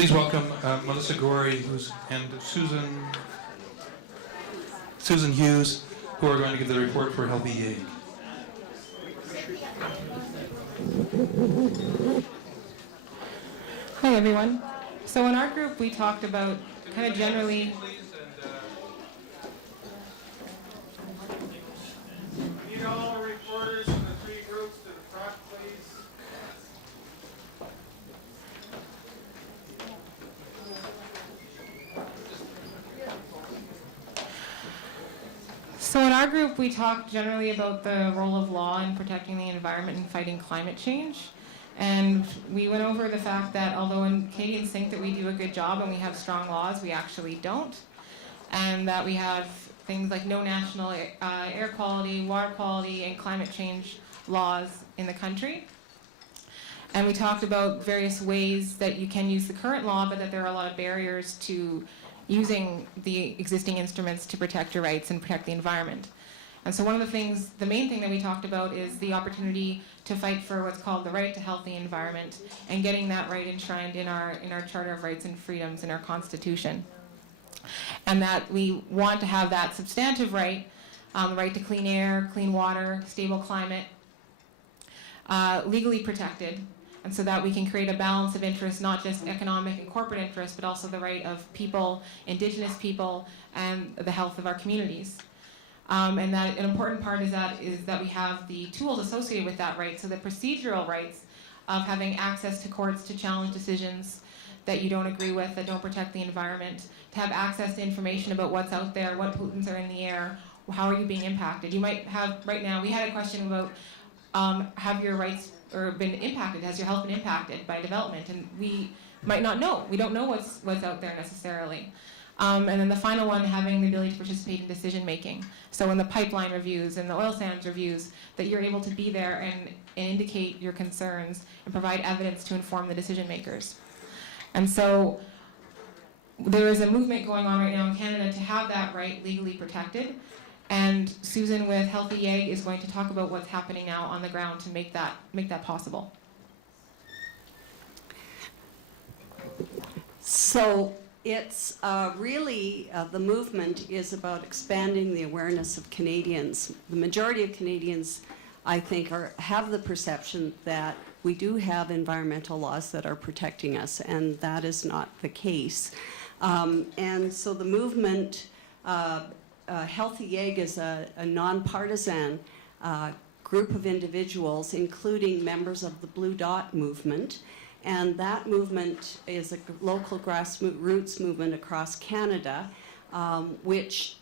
Please welcome Melissa Gorrie and Susan Hughes, who are going to give the report for Health YEG. Hi everyone. So in our group we talked about kind of generally Need all the reporters from the three groups to the front, please. So in our group, we talked generally about the role of law in protecting the environment and fighting climate change. And we went over the fact that although Canadians think that we do a good job and we have strong laws, we actually don't. And that we have things like no national air quality, water quality, and climate change laws in the country. And we talked about various ways that you can use the current law, but that there are a lot of barriers to using the existing instruments to protect your rights and protect the environment. And so one of the things, the main thing that we talked about is the opportunity to fight for what's called the right to healthy environment and getting that right enshrined in our Charter of Rights and Freedoms in our Constitution. And that we want to have that substantive right, the right to clean air, clean water, stable climate, legally protected, and so that we can create a balance of interests, not just economic and corporate interests, but also the right of people, Indigenous people, and the health of our communities. And that an important part is that we have the tools associated with that right, so the procedural rights of having access to courts to challenge decisions that you don't agree with, that don't protect the environment, to have access to information about what's out there, what pollutants are in the air, how are you being impacted. You might have, right now, we had a question about have your rights or been impacted, has your health been impacted by development? And we might not know. We don't know what's out there necessarily. And then the final one, having the ability to participate in decision making. So in the pipeline reviews and the oil sands reviews, that you're able to be there and indicate your concerns and provide evidence to inform the decision makers. And so there is a movement going on right now in Canada to have that right legally protected. And Susan with Health YEG is going to talk about what's happening now on the ground to make that possible. So it's really, the movement is about expanding the awareness of Canadians. The majority of Canadians, I think, have the perception that we do have environmental laws that are protecting us, and that is not the case. And so the movement, Health YEG is a nonpartisan group of individuals, including members of the Blue Dot movement. And that movement is a local grassroots movement across Canada, which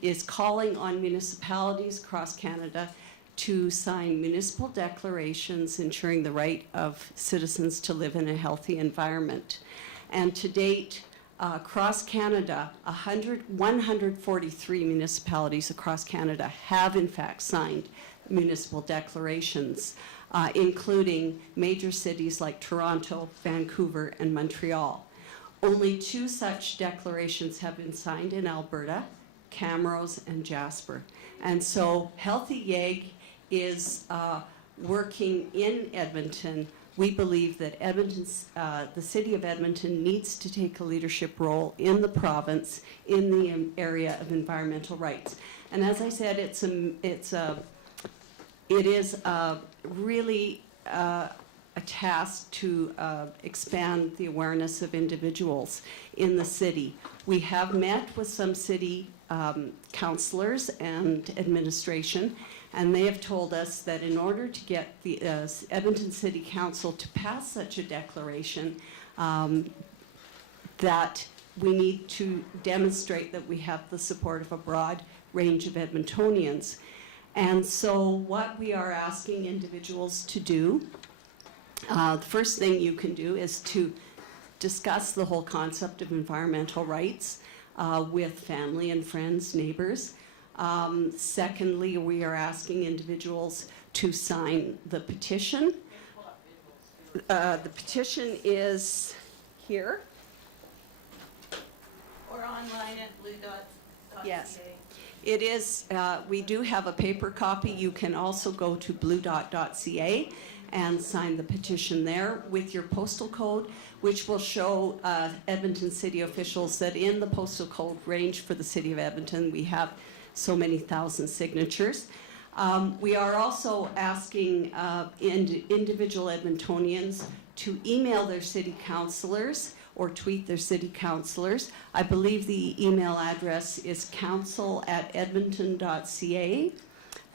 is calling on municipalities across Canada to sign municipal declarations ensuring the right of citizens to live in a healthy environment. And to date, across Canada, 143 municipalities across Canada have in fact signed municipal declarations, including major cities like Toronto, Vancouver, and Montreal. Only 2 such declarations have been signed in Alberta, Camrose and Jasper. And so Health YEG is working in Edmonton. We believe that the city of Edmonton needs to take a leadership role in the province in the area of environmental rights. And as I said, it is really a task to expand the awareness of individuals in the city. We have met with some city councillors and administration, and they have told us that in order to get the Edmonton City Council to pass such a declaration, that we need to demonstrate that we have the support of a broad range of Edmontonians. And so what we are asking individuals to do, the first thing you can do is to discuss the whole concept of environmental rights with family and friends, neighbors. Secondly, we are asking individuals to sign the petition. The petition is here. Or online at bluedot.ca. Yes. It is, we do have a paper copy. You can also go to bluedot.ca and sign the petition there with your postal code, which will show Edmonton city officials that in the postal code range for the city of Edmonton, we have so many thousand signatures. We are also asking individual Edmontonians to email their city councillors or tweet their city councillors. I believe the email address is council@edmonton.ca.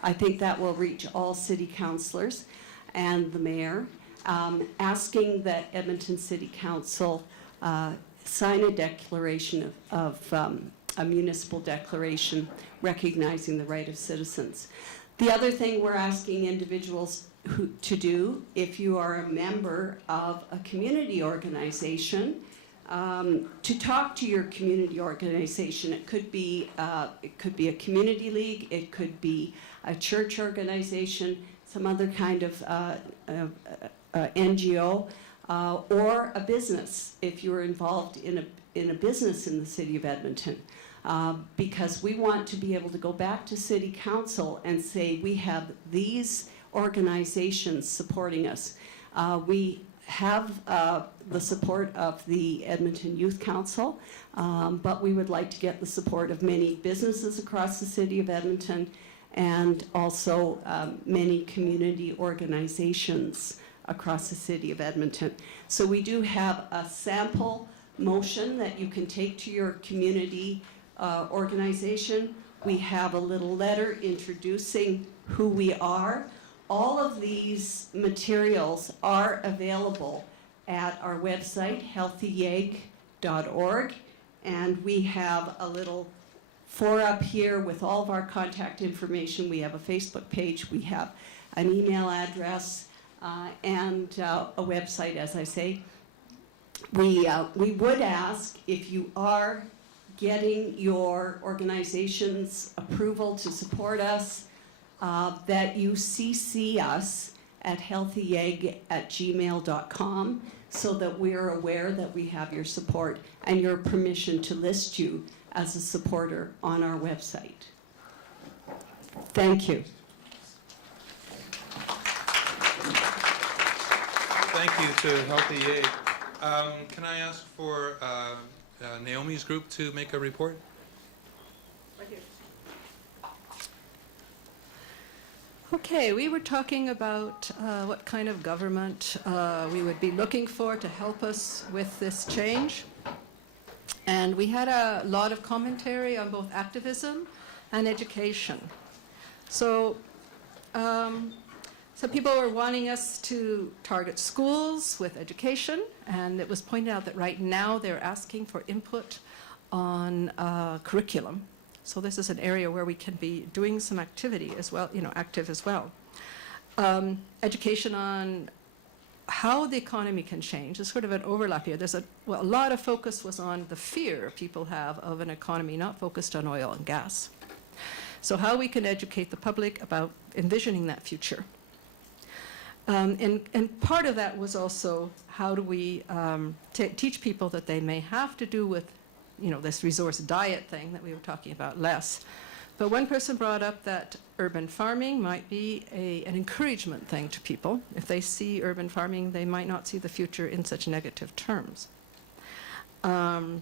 I think that will reach all city councillors and the mayor, asking that Edmonton City Council sign a declaration a municipal declaration recognizing the right of citizens. The other thing we're asking individuals to do, if you are a member of a community organization, to talk to your community organization. It could be a community league, it could be a church organization, some other kind of NGO, or a business if you're involved in a business in the city of Edmonton. Because we want to be able to go back to City Council and say we have these organizations supporting us. We have the support of the Edmonton Youth Council, but we would like to get the support of many businesses across the city of Edmonton and also many community organizations across the city of Edmonton. So we do have a sample motion that you can take to your community organization. We have a little letter introducing who we are. All of these materials are available at our website, healthyeg.org, and we have a little up here with all of our contact information. We have a Facebook page, we have an email address, and a website, as I say. We would ask if you are getting your organization's approval to support us, that you CC us at healthyeg@gmail.com so that we're aware that we have your support and your permission to list you as a supporter on our website. Thank you. Thank you to Health YEG. Can I ask for Naomi's group to make a report? Okay, we were talking about what kind of government we would be looking for to help us with this change. And we had a lot of commentary on both activism and education. So some people were wanting us to target schools with education, and it was pointed out that right now they're asking for input on curriculum. So this is an area where we can be doing some activity as well, active as well. Education on how the economy can change. There's sort of an overlap here. A lot of focus was on the fear people have of an economy not focused on oil and gas. So how we can educate the public about envisioning that future. And part of that was also how do we teach people that they may have to do with this resource diet thing that we were talking about less. But one person brought up that urban farming might be an encouragement thing to people. If they see urban farming, they might not see the future in such negative terms. A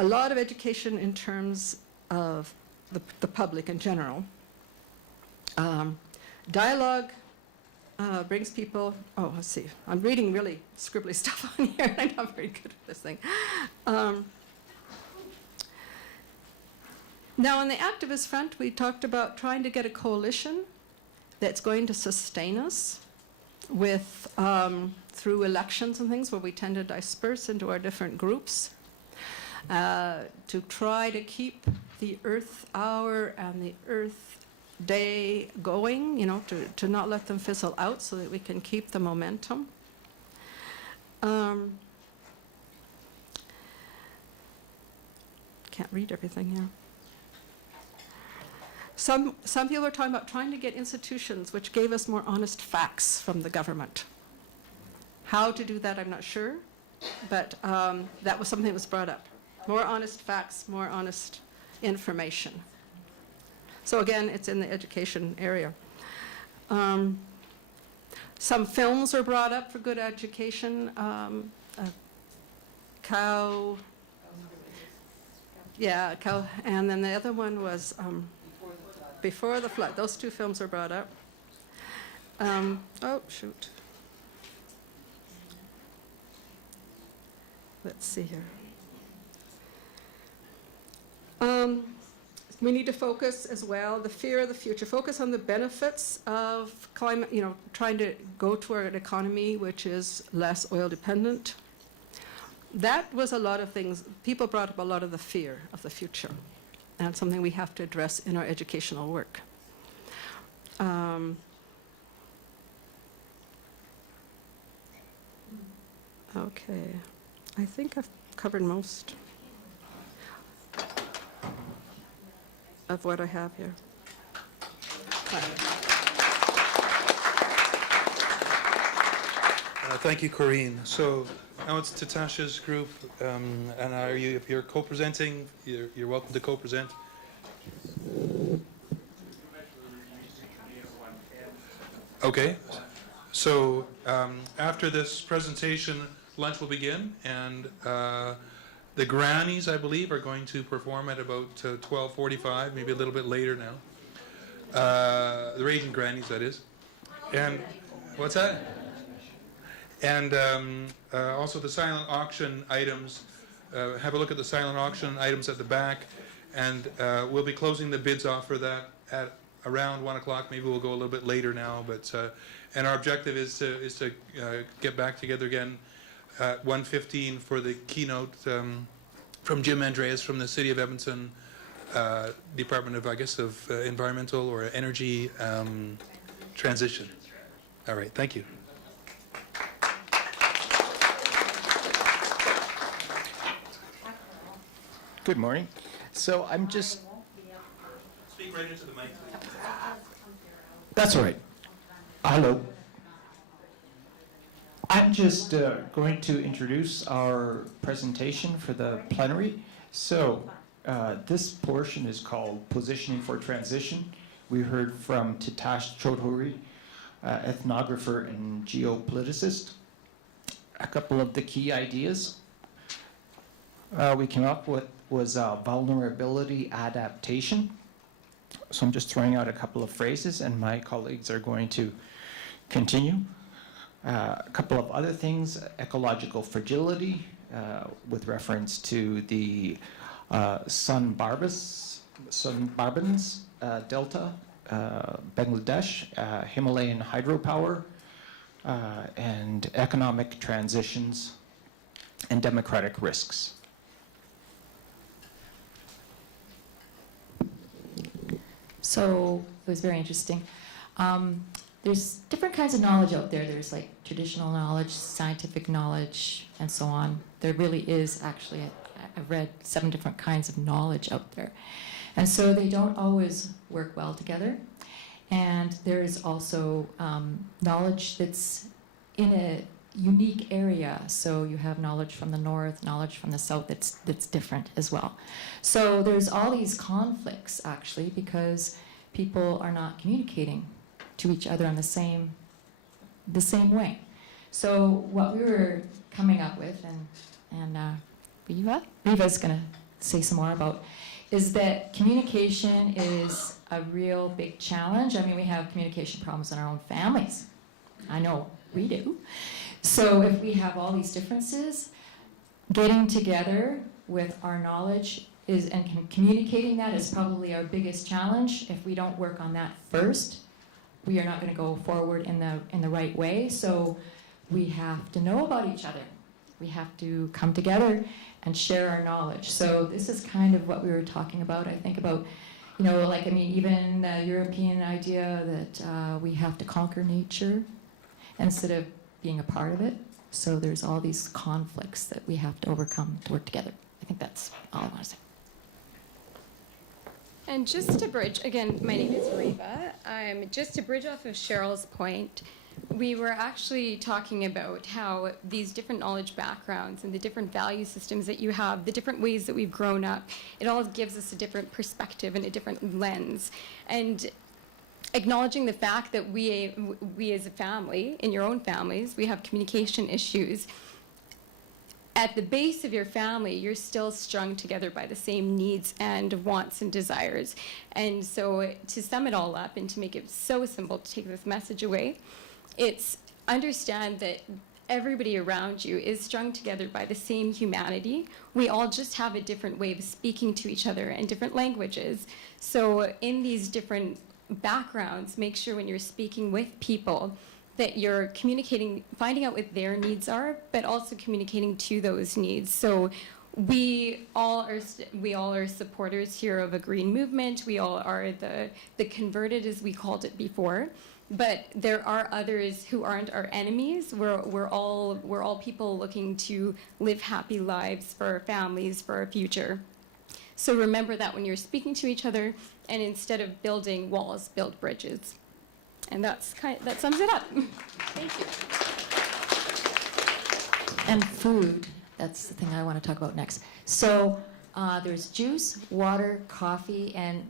lot of education in terms of the public in general. Dialogue brings people, let's see, I'm reading really scribbly stuff on here. I'm not very good at this thing. Now, on the activist front, we talked about trying to get a coalition that's going to sustain us with through elections and things where we tend to disperse into our different groups to try to keep the Earth Hour and the Earth Day going, to not let them fizzle out so that we can keep the momentum. Can't read everything here. Some people are talking about trying to get institutions which gave us more honest facts from the government. How to do that, I'm not sure, but that was something that was brought up. More honest facts, more honest information. So again, it's in the education area. Some films were brought up for good education. Cow. Yeah, cow. And then the other one was Before the Flood. Those two films were brought up. Oh, shoot. Let's see here. We need to focus as well, the fear of the future, focus on the benefits of climate, trying to go toward an economy which is less oil dependent. That was a lot of things, people brought up a lot of the fear of the future, and it's something we have to address in our educational work. Okay, I think I've covered most of what I have here. Thank you, Corinne. So now it's Tatasha's group, and if you're co-presenting, you're welcome to co-present. Okay. So after this presentation, lunch will begin, and the grannies, I believe, are going to perform at about 12:45, maybe a little bit later now. The raging grannies, that is. And what's that? And also the silent auction items. Have a look at the silent auction items at the back, and we'll be closing the bids off for that at around 1 o'clock. Maybe we'll go a little bit later now, but and our objective is to get back together again at 1:15 for the keynote from Jim Andreas from the City of Edmonton Department of, I guess, of Environmental or Energy Transition. All right, thank you. Good morning. So I'm just... Speak right into the mic, please. That's all right. Hello. I'm just going to introduce our presentation for the plenary. So this portion is called Positioning for Transition. We heard from Titash Choudhury, ethnographer and geopoliticist. A couple of the key ideas we came up with was vulnerability adaptation. So I'm just throwing out a couple of phrases, and my colleagues are going to continue. A couple of other things: ecological fragility, with reference to the Sundarbans Delta, Bangladesh, Himalayan hydropower, and economic transitions and democratic risks. So it was very interesting. There's different kinds of knowledge out there. There's like traditional knowledge, scientific knowledge, and so on. There really is actually, I've read 7 different kinds of knowledge out there. And so they don't always work well together. And there is also knowledge that's in a unique area. So you have knowledge from the north, knowledge from the south that's different as well. So there's all these conflicts actually because people are not communicating to each other in the same way. So what we were coming up with, and Riva's going to say some more about, is that communication is a real big challenge. I mean, we have communication problems in our own families. I know we do. So if we have all these differences, getting together with our knowledge and communicating that is probably our biggest challenge. If we don't work on that first, we are not going to go forward in the right way. So we have to know about each other. We have to come together and share our knowledge. So this is kind of what we were talking about. I think about, even the European idea that we have to conquer nature instead of being a part of it. So there's all these conflicts that we have to overcome to work together. I think that's all I want to say. And just to bridge, again, my name is Riva. Just to bridge off of Cheryl's point, we were actually talking about how these different knowledge backgrounds and the different value systems that you have, the different ways that we've grown up, it all gives us a different perspective and a different lens. And acknowledging the fact that we as a family, in your own families, we have communication issues. At the base of your family, you're still strung together by the same needs and wants and desires. And so to sum it all up and to make it so simple to take this message away, it's understand that everybody around you is strung together by the same humanity. We all just have a different way of speaking to each other and different languages. So in these different backgrounds, make sure when you're speaking with people that you're communicating, finding out what their needs are, but also communicating to those needs. So we all are supporters here of a green movement. We all are the converted, as we called it before. But there are others who aren't our enemies. We're all people looking to live happy lives for our families, for our future. So remember that when you're speaking to each other, and instead of building walls, build bridges. And that sums it up. Thank you. And food, that's the thing I want to talk about next. So there's juice, water, coffee, and